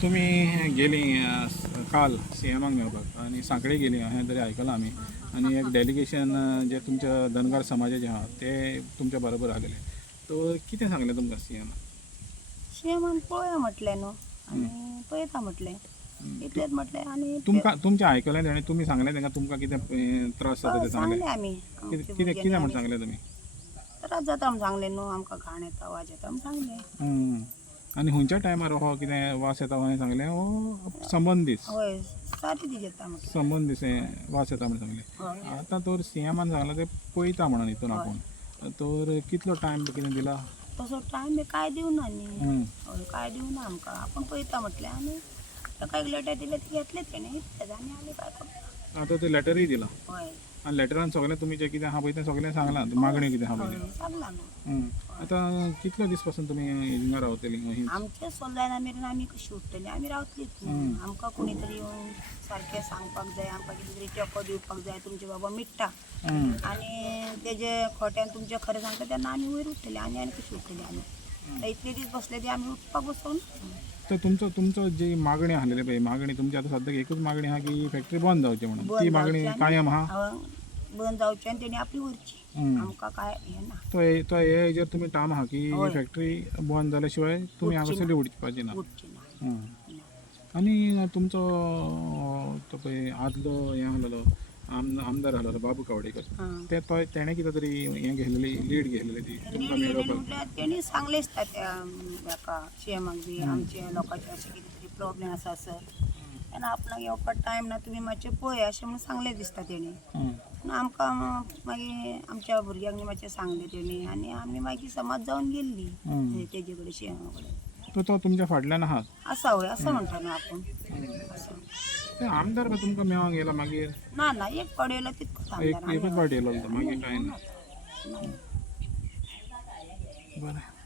तुम्ही गेली काल सीएमाक मेळपाक आनी सांखळे गेली हें तरी आयकलां आमी आनी एक डेलिगेशन जे तुमच्या धनगर समाजाचे आहा ते तुमच्या बरोबर आलेले तो कितें सांगलें तुमकां सीएमान पळोवया म्हटलें न्हू आनी पळयता म्हटलें इतलेंच म्हटलें आनी तुमचें आयकलें तेणें तुमी सांगलें तांकां तुमकां कितें त्रास जाता ते सांगलें सांगलें आमी कितें म्हण सांगलें तुमी त्रास जाता म्हण सांगलें न्हू आमकां घाण येता वाज येता म्हण सांगलें आनी खंयच्या टायमार हो कितें वास येता हें सांगलें हो संबंदीस हय सारकी ती येता म्हटलें संबंदीस वास येता म्हण सांगलें आतां तर सीएमान सांगलां ते पळयता म्हणून हितून आपूण तर कितलो टायम कितें दिला तसो टायम बी काय दिवना न्ही हय काय दिवना आमकां आपूण पळयता म्हटलें आनी ताका एक लेटर दिलें ती घेतलें तेणें इतलेंच आनी आमी काय करता आतां ते लेटरूय दिला हय आनी लेटरान सगळें तुमी जें कितें आहा पळय तें सगळें सांगलां मागणी कितें आहा पळय सांगला न्हू आतां कितलो दीस पासून तुमी हिंगा रावतली आमचे सोल्ल्याना मेरेन आमी कशी उरतली आमी रावतलीच न्हू आमकां कोणी तरी येवन सारकें सांगपाक जाय आमकां कितें तरी तेंको दिवपाक जाय तुमचे बाबा मिट्टा आनी तेजे खोट्यान तुमचें खरें सांगता तेन्ना आमी वयर उरतली आनी कशी उरतली आमी इतले दीस बसले ती आमी उठपाक बसोन तर तुमचो जी मागणी आसलेली पळय मागणी तुमची आतां सद्याक एकूच मागणी आहा की फॅक्टरी बंद जावची म्हणून ती मागणी कायम आहा बंद जावची आनी तेणी आपली व्हरची आमकां काय हें ना तो हे हेजेर तुमी ठाम आहा की फॅक्टरी बंद जाल्या शिवाय तुमी हांगासरली उठपाची ना आनी तुमचो तो पळय आदलो हें आसलेलो आमदार आसलेलो बाबू कावडेकर तेणें कितें तरी हें घेतलेली लीड घेतलेली ती तुमकां मेळोवपाक म्हटल्यार तेणी सांगलें दिसता त्या हेका सीएमाक बी आमचे लोकांचे अशें कितें तरी प्रॉब्लेम आसा सर तेन्ना आपणाक येवपाक टायम ना तुमी मातशें पळय अशें म्हणून सांगलें दिसता तेणी पूण आमकां मागीर आमच्या भुरग्यांक मातशें सांगलें तेणी आनी आमी मागीर समज जावन गेल्लीं तेजे कडेन सीएमा कडेन तो तुमच्या फाटल्यान आहा आसा वय आसा म्हणटा न्हू आपूण ते आमदार तुमकां मेळोंक येयला मागीर ना ना एक फावट येयलो तितकोच एकूच फावट येयलो मागीर कांय ना बरें